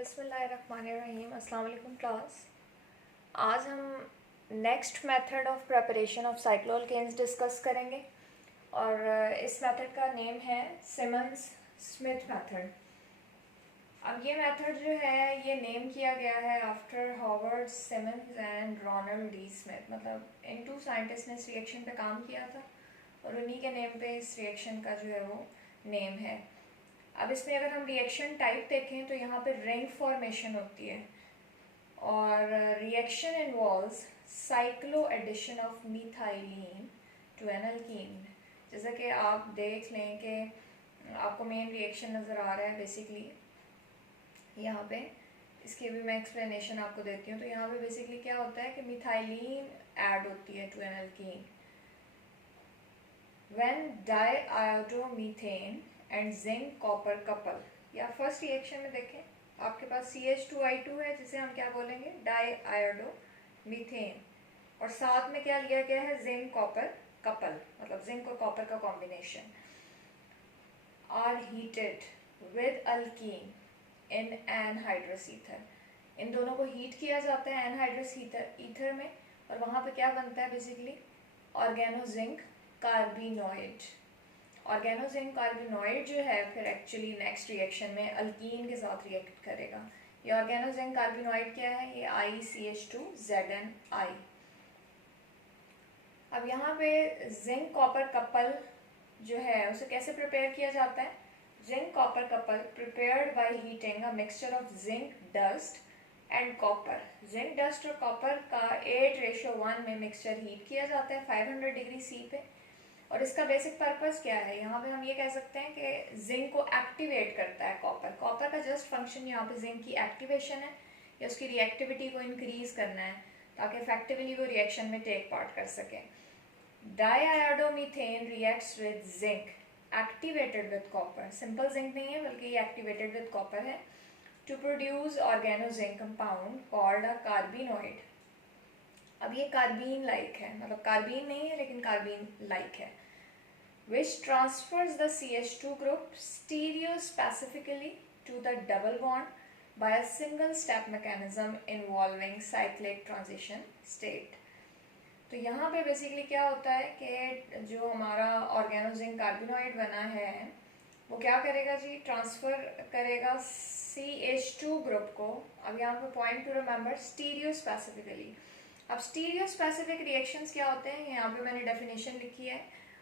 बिस्मिल्लाहिर्रहमानिर्रहीम। अस्सलाम वालेकुम क्लास। आज हम next method of preparation of cycloalkanes discuss करेंगे और इस मेथड का नेम है सिमंस स्मिथ मेथड। अब ये मेथड जो है ये नेम किया गया है after Howard Simmons and Ronald D Smith. मतलब इन टू साइंटिस्ट ने इस रिएक्शन पे काम किया था और उन्हीं के नेम पे इस रिएक्शन का जो है वो नेम है। अब इसमें अगर हम रिएक्शन टाइप देखें तो यहाँ पे रिंग फॉर्मेशन होती है और reaction involves cycloaddition of methylene to an alkene. जैसा कि आप देख लें कि आपको मेन रिएक्शन नज़र आ रहा है बेसिकली यहाँ पे, इसकी भी मैं एक्सप्लेनेशन आपको देती हूँ। तो यहाँ पे बेसिकली क्या होता है कि मिथाइलिन ऐड होती है to an alkene when diiodomethane and zinc copper couple. या फर्स्ट रिएक्शन में देखें आपके पास CH2I2 है जिसे हम क्या बोलेंगे डाईआयोडो मीथेन, और साथ में क्या लिया गया है जिंक कॉपर कपल, मतलब जिंक और कॉपर का combination. Are heated with alkene in anhydrous ether. इन दोनों को हीट किया जाता है एनहाइड्रस ईथर में और वहाँ पे क्या बनता है बेसिकली ऑर्गेनोजिंक कार्बिनोइड। ऑर्गेनोजिंक कार्बिनोइड जो है फिर एक्चुअली नेक्स्ट रिएक्शन में अल्कीन के साथ रिएक्ट करेगा। ये ऑर्गेनोजिंक कार्बिनोइड क्या है, ये ICH2ZnI। अब यहाँ पे जिंक कॉपर कपल जो है उसे कैसे प्रिपेयर किया जाता है। Zinc copper couple prepared by heating a mixture of zinc dust and copper. Zinc dust और कॉपर का 8:1 में मिक्सचर हीट किया जाता है 500 डिग्री C पे। और इसका बेसिक पर्पस क्या है, यहाँ पे हम ये कह सकते हैं कि जिंक को एक्टिवेट करता है कॉपर। कॉपर का जस्ट फंक्शन यहाँ पे जिंक की एक्टिवेशन है या उसकी रिएक्टिविटी को इंक्रीज करना है ताकि इफेक्टिवली वो रिएक्शन में टेक पार्ट कर सके। Diiodomethane reacts with zinc activated with copper. Simple zinc नहीं है बल्कि ये एक्टिवेटेड विद कॉपर है to produce organozinc compound called a carbenoid. अब ये कार्बीन लाइक है, मतलब कार्बीन नहीं है लेकिन कार्बीन लाइक है, which transfers the CH2 group stereospecifically to the double bond by a single step mechanism involving cyclic transition state। तो यहाँ पे बेसिकली क्या होता है कि जो हमारा ऑर्गेनोजिंक कार्बिनोइड बना है वो क्या करेगा जी, ट्रांसफ़र करेगा CH2 ग्रुप को। अब यहाँ पे point two remember stereo specifically. अब स्टीरियो स्पेसिफिक रिएक्शंस क्या होते हैं, यहाँ पे मैंने डेफिनेशन लिखी है।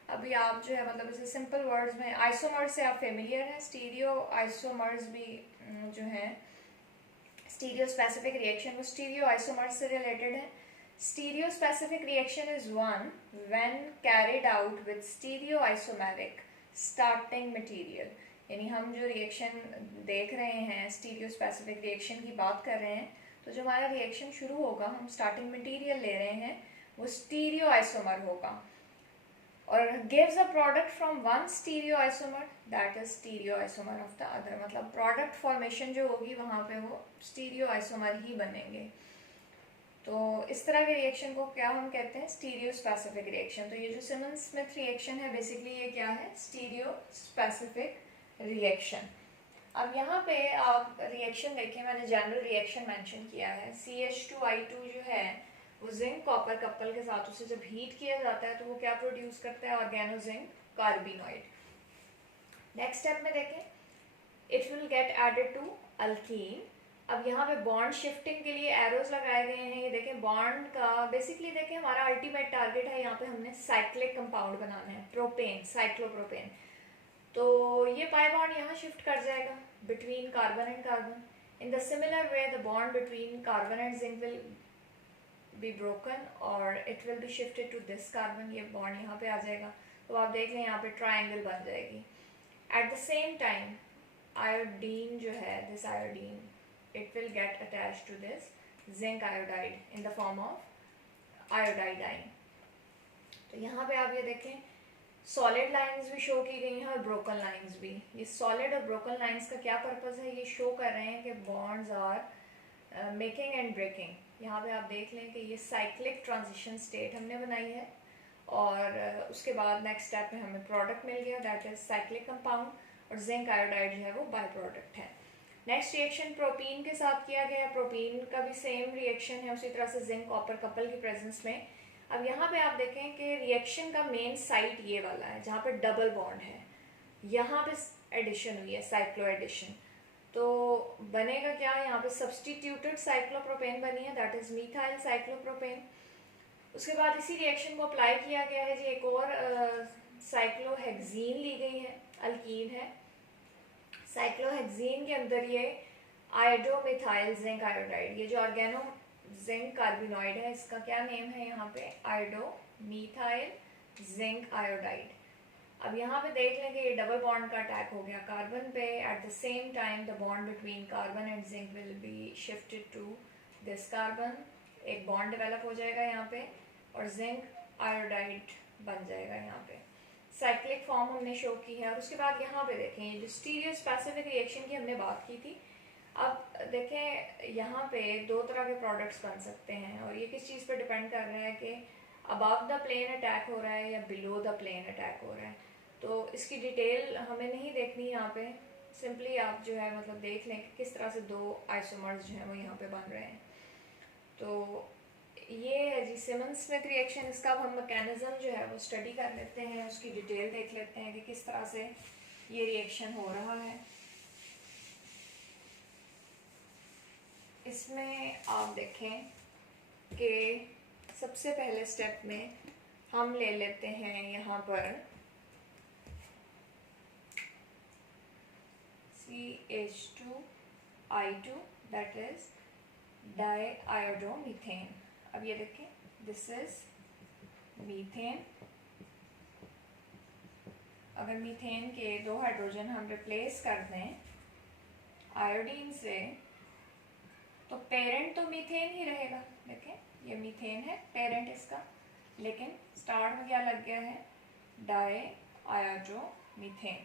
अभी आप जो है मतलब इसे सिंपल वर्ड्स में, आइसोमर्स से आप फेमिलियर हैं, स्टीरियो आइसोमर्स भी जो है स्टीरियो स्पेसिफिक रिएक्शन वो स्टीरियो आइसोमर्स से रिलेटेड है। Stereo specific reaction is one when carried out with stereo isomeric starting material. यानी हम जो रिएक्शन देख रहे हैं स्टीरियो स्पेसिफिक रिएक्शन की बात कर रहे हैं, तो जो हमारा रिएक्शन शुरू होगा हम स्टार्टिंग मटेरियल ले रहे हैं वो स्टीरियो आइसोमर होगा और gives a product from one stereo isomer that is stereo isomer of the other. मतलब प्रोडक्ट फॉर्मेशन जो होगी वहाँ पे वो स्टीरियो आइसोमर ही बनेंगे। तो इस तरह के रिएक्शन को क्या हम कहते हैं, स्टीरियो स्पेसिफिक रिएक्शन। तो ये जो सिमंस स्मिथ रिएक्शन है बेसिकली ये क्या है, स्टीरियो स्पेसिफिक रिएक्शन। अब यहाँ पे आप रिएक्शन देखें, मैंने जनरल रिएक्शन मेंशन किया है। CH2I2 जो है वो जिंक कॉपर कपल के साथ उसे जब हीट किया जाता है तो वो क्या प्रोड्यूस करता है, ऑर्गेनोजिंक कार्बिनोइड। नेक्स्ट स्टेप में देखें, it will get added to alkene. अब यहाँ पे बॉन्ड शिफ्टिंग के लिए एरोज लगाए गए हैं। ये देखें बॉन्ड का बेसिकली देखें हमारा अल्टीमेट टारगेट है, यहाँ पे हमने साइक्लिक कंपाउंड बनाना है, प्रोपेन, साइक्लोप्रोपेन। तो ये पाई बॉन्ड यहाँ शिफ्ट कर जाएगा between carbon and carbon. In the similar way the bond between carbon and zinc will be broken और it will be shifted to this carbon. ये bond यहाँ पे आ जाएगा तो आप देख लें यहाँ पे ट्राइंगल बन जाएगी। Eight the same time iodine जो है, this iodine, it will get attached to this zinc iodide in the form of iodine। तो यहाँ पे आप ये देखें सॉलिड लाइंस भी शो की गई हैं और ब्रोकन लाइंस भी। ये सॉलिड और ब्रोकन लाइंस का क्या पर्पस है, ये शो कर रहे हैं कि bonds are making and breaking. यहाँ पे आप देख लें कि ये साइक्लिक ट्रांजिशन स्टेट हमने बनाई है और उसके बाद नेक्स्ट स्टेप में हमें प्रोडक्ट मिल गया दैट इज साइक्लिक कंपाउंड और जिंक आयोडाइड जो है वो बाय प्रोडक्ट है। नेक्स्ट रिएक्शन प्रोपीन के साथ किया गया है। प्रोपीन का भी सेम रिएक्शन है उसी तरह से जिंक कॉपर कपल की प्रेजेंस में। अब यहाँ पे आप देखें कि रिएक्शन का मेन साइट ये वाला है जहाँ पे डबल बॉन्ड है, यहाँ पे एडिशन हुई है, साइक्लो एडिशन। तो बनेगा क्या, यहाँ पे सब्सटीट्यूटेड साइक्लोप्रोपेन बनी है, दैट इज मीथाइल साइक्लोप्रोपेन। उसके बाद इसी रिएक्शन को अप्लाई किया गया है जी, एक और साइक्लोहेक्सीन ली गई है, अल्कीन है। साइक्लोहेक्सीन के अंदर ये आयोडोमिथाइल जिंक आयोडाइड, ये जो ऑर्गेनो जिंक कार्बिनोइड है इसका क्या नेम है यहाँ पे, आयोडोमिथाइल जिंक आयोडाइड। अब यहाँ पे देख लें कि ये डबल बॉन्ड का अटैक हो गया कार्बन पे। At the same time the bond between carbon and zinc will be shifted to this carbon, एक बॉन्ड डेवलप हो जाएगा यहाँ पे और जिंक आयोडाइड बन जाएगा यहाँ पे। साइक्लिक फॉर्म हमने शो की है। और उसके बाद यहाँ पे देखें ये जो स्टीरियो स्पेसिफिक रिएक्शन की हमने बात की थी, अब देखें यहाँ पे दो तरह के प्रोडक्ट्स बन सकते हैं और ये किस चीज़ पर डिपेंड कर रहा है कि अबव द प्लेन अटैक हो रहा है या बिलो द प्लेन अटैक हो रहा है। तो इसकी डिटेल हमें नहीं देखनी यहाँ पे, सिंपली आप जो है मतलब देख लें कि किस तरह से दो आइसोमर्स जो हैं वो यहाँ पे बन रहे हैं। तो ये है जी सिमन स्मिथ रिएक्शन। इसका अब हम मैकेनिज्म जो है वो स्टडी कर लेते हैं, उसकी डिटेल देख लेते हैं कि किस तरह से ये रिएक्शन हो रहा है। इसमें आप देखें कि सबसे पहले स्टेप में हम ले लेते हैं यहाँ पर CH2I2 दैट इज डाईआयोडोमीथेन। अब ये देखें दिस इज मीथेन। अगर मीथेन के दो हाइड्रोजन हम रिप्लेस कर दें आयोडीन से तो पेरेंट तो मीथेन ही रहेगा। देखें ये मीथेन है पेरेंट इसका, लेकिन स्टार्ट में क्या लग गया है, डाईआयोडोमीथेन।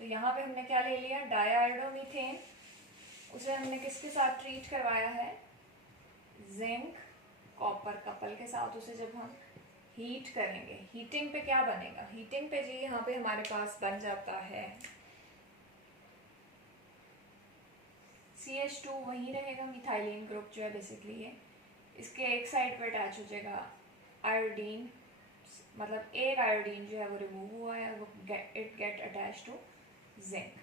तो यहाँ पे हमने क्या ले लिया, डाईआयोडोमीथेन। उसे हमने किसके साथ ट्रीट करवाया है, जिंक कॉपर कपल के साथ। उसे जब हम हीट करेंगे, हीटिंग पे क्या बनेगा, हीटिंग पे जी यहाँ पे हमारे पास बन जाता है CH2 वहीं रहेगा, मिथाइलिन ग्रुप जो है बेसिकली ये, इसके एक साइड पे अटैच हो जाएगा आयोडीन, मतलब एक आयोडीन जो है वो रिमूव हुआ है, वो it get attach to zinc.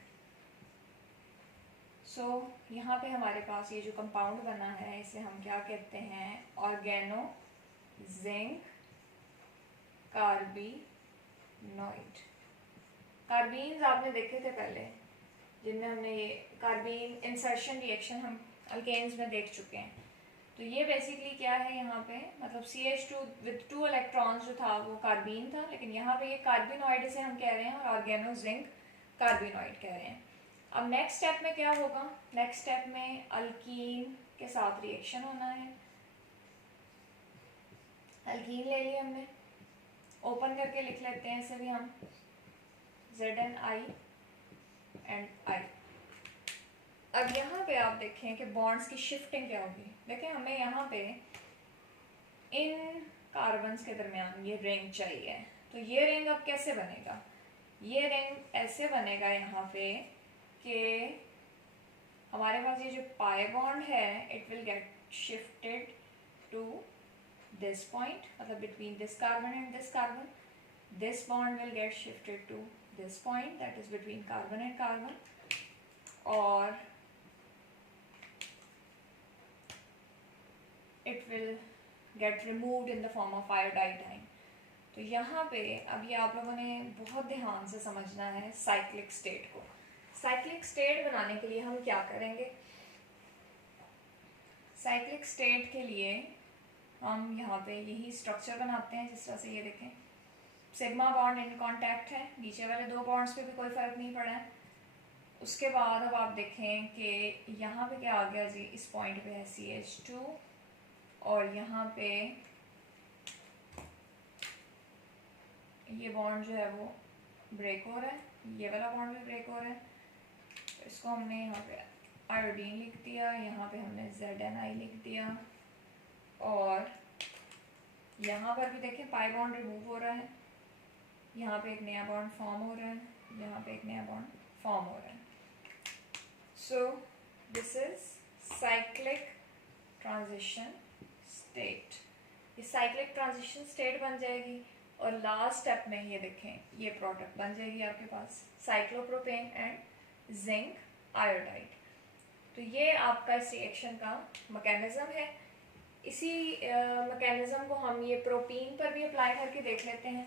So यहाँ पे हमारे पास ये जो कंपाउंड बना है इसे हम क्या कहते हैं, ऑर्गेनो जिंक कार्बिनोइड। कार्बीन्स आपने देखे थे पहले, जिनमें हमने ये कार्बीन इंसर्शन रिएक्शन हम अल्केन्स में देख चुके हैं। तो ये बेसिकली क्या है यहाँ पे, मतलब CH2 विद 2 इलेक्ट्रॉन्स जो था वो कार्बीन था, लेकिन यहाँ पे ये कार्बिनोइड इसे हम कह रहे हैं और ऑर्गेनो जिंक कार्बिनोइड कह रहे हैं। अब नेक्स्ट स्टेप में क्या होगा, नेक्स्ट स्टेप में अल्कीन के साथ रिएक्शन होना है। अल्कीन ले लिया हमने, ओपन करके लिख लेते हैं इसे भी हम ZnI एंड I। अब यहाँ पे आप देखें कि बॉन्ड्स की शिफ्टिंग क्या होगी। देखें हमें यहाँ पे इन कार्बन्स के दरमियान ये रिंग चाहिए, तो ये रिंग अब कैसे बनेगा, ये रिंग ऐसे बनेगा यहाँ पे कि हमारे पास ये जो पाई बॉन्ड है it will get shifted to this point, मतलब between this carbon and this carbon. This bond will get shifted to this point that is between carbon and carbon, और it will get removed in the form of iodine। तो यहाँ पे अब ये आप लोगों ने बहुत ध्यान से समझना है साइक्लिक स्टेट को। साइक्लिक स्टेट बनाने के लिए हम क्या करेंगे, साइक्लिक स्टेट के लिए हम यहाँ पे यही स्ट्रक्चर बनाते हैं जिस तरह से ये देखें, सिग्मा बॉन्ड इन कांटेक्ट है, नीचे वाले दो बॉन्ड्स पे भी कोई फ़र्क नहीं पड़ा है। उसके बाद अब आप देखें कि यहाँ पे क्या आ गया जी, इस पॉइंट पे है CH2 और यहाँ पे ये बॉन्ड जो है वो ब्रेक हो रहा है, ये वाला बॉन्ड भी ब्रेक हो रहा है। तो इसको हमने यहाँ पे आयोडीन लिख दिया, यहाँ पे हमने ZnI लिख दिया, और यहाँ पर भी देखें पाई बॉन्ड रिमूव हो रहा है, यहाँ पे एक नया बॉन्ड फॉर्म हो रहा है, यहाँ पे एक नया बॉन्ड फॉर्म हो रहा है। So this is cyclic transition state. ये साइक्लिक ट्रांजिशन स्टेट बन जाएगी और लास्ट स्टेप में ये देखें ये प्रोडक्ट बन जाएगी आपके पास साइक्लोप्रोपेन एंड जिंक आयोडाइड। तो ये आपका इस रिएक्शन का मैकेनिज्म है। इसी मैकेनिज्म को हम ये प्रोपीन पर भी अप्लाई करके देख लेते हैं।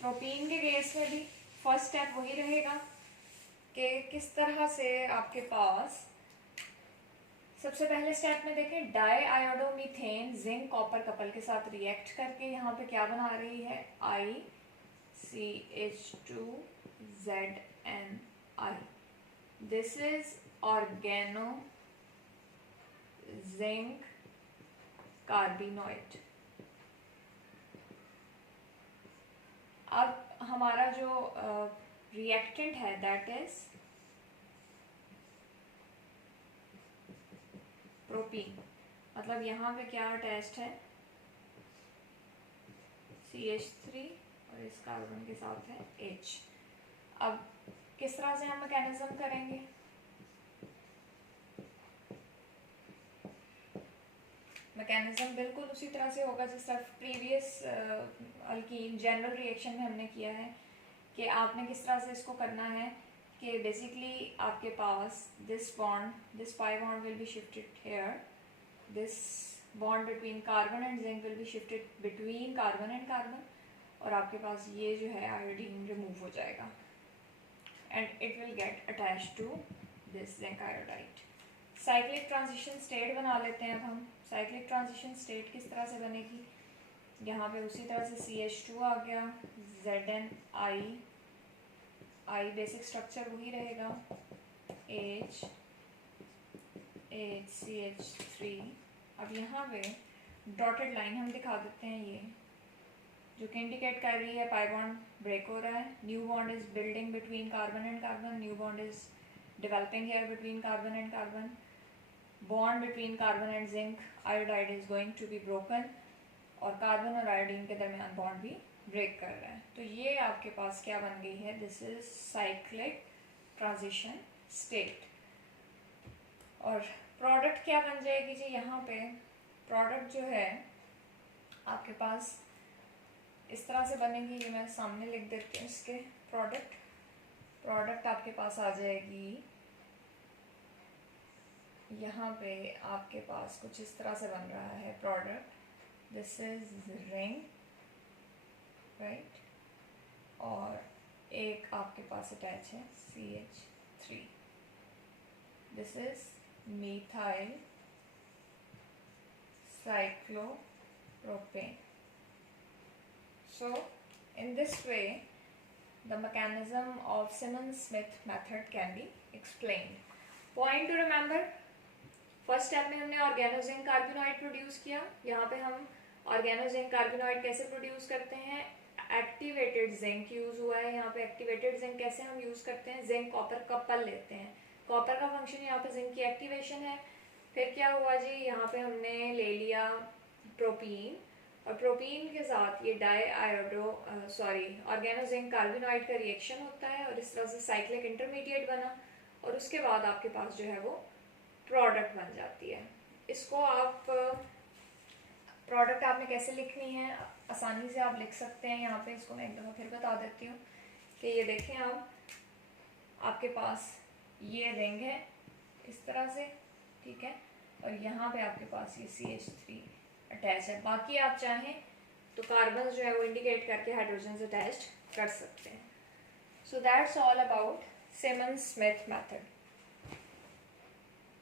प्रोपीन के केस में भी फर्स्ट स्टेप वही रहेगा कि किस तरह से आपके पास सबसे पहले स्टेप में देखें डाई आयोडोमीथेन जिंक कॉपर कपल के साथ रिएक्ट करके यहाँ पे क्या बना रही है ICH2ZnI। This is organozinc carbenoid. अब हमारा जो रिएक्टेंट है दैट इज प्रोपीन। मतलब यहाँ पे क्या अटैच्ड है CH3 और इस कार्बन के साथ है H। अब किस तरह से हम मैकेनिज्म करेंगे? मैकेनिज्म बिल्कुल उसी तरह से होगा जिस तरह प्रीवियस अल्कीन जनरल रिएक्शन में हमने किया है कि आपने किस तरह से इसको करना है कि बेसिकली आपके पास this pi bond will be shifted here, this bond between carbon and zinc will be shifted between carbon and carbon, और आपके पास ये जो है आयोडीन रिमूव हो जाएगा and it will get attached to this zinc iodide. Cyclic transition state बना लेते हैं अब हम। साइक्लिक ट्रांजिशन स्टेट किस तरह से बनेगी? यहाँ पे उसी तरह से CH2 आ गया, ZnI, I बेसिक स्ट्रक्चर वही रहेगा, H CH3। अब यहाँ पे डॉटेड लाइन हम दिखा देते हैं ये जो कि इंडिकेट कर रही है पाई बॉन्ड ब्रेक हो रहा है, new bond is building between carbon and carbon, new bond is developing here between carbon and carbon, bond between carbon and zinc iodide is going to be broken और carbon और iodine के दरमियान bond भी break कर रहा है। तो ये आपके पास क्या बन गई है? This is cyclic transition state. और प्रोडक्ट क्या बन जाएगी जी? यहाँ पे प्रोडक्ट जो है आपके पास इस तरह से बनेगी, ये मैं सामने लिख देती हूँ। इसके प्रोडक्ट आपके पास आ जाएगी, यहाँ पे आपके पास कुछ इस तरह से बन रहा है product. This is ring, right, और एक आपके पास अटैच है CH3। This is methyl cyclopropane. So in this way the mechanism of Simmons-Smith method can be explained. Point to remember, first step में हमने ऑर्गेनोजिंक कार्बिनोइड प्रोड्यूस किया। यहाँ पे हम ऑर्गेनोजिंक कार्बिनोइड कैसे प्रोड्यूस करते हैं? एक्टिवेटेड जिंक यूज हुआ है यहाँ पे। एक्टिवेटेड जिंक कैसे हम यूज करते हैं? जिंक कॉपर कपल लेते हैं। कॉपर का फंक्शन यहाँ पे जिंक की एक्टिवेशन है। फिर क्या हुआ जी? यहाँ पे हमने ले लिया प्रोपीन, और प्रोपीन के साथ ये ऑर्गेनोजिंक कार्बिनोइड का रिएक्शन होता है और इस तरह से साइक्लिक इंटरमीडिएट बना, और उसके बाद आपके पास जो है वो प्रोडक्ट बन जाती है। इसको आप प्रोडक्ट आपने कैसे लिखनी है आसानी से आप लिख सकते हैं। यहाँ पे इसको मैं एक दफ़ा फिर बता देती हूँ कि ये देखें आप, आपके पास ये रिंग है इस तरह से, ठीक है, और यहाँ पे आपके पास ये CH3 अटैच है। बाकी आप चाहें तो कार्बन जो है वो इंडिकेट करके हाइड्रोजन अटैच्ड कर सकते हैं। So that's all about Simmons-Smith method.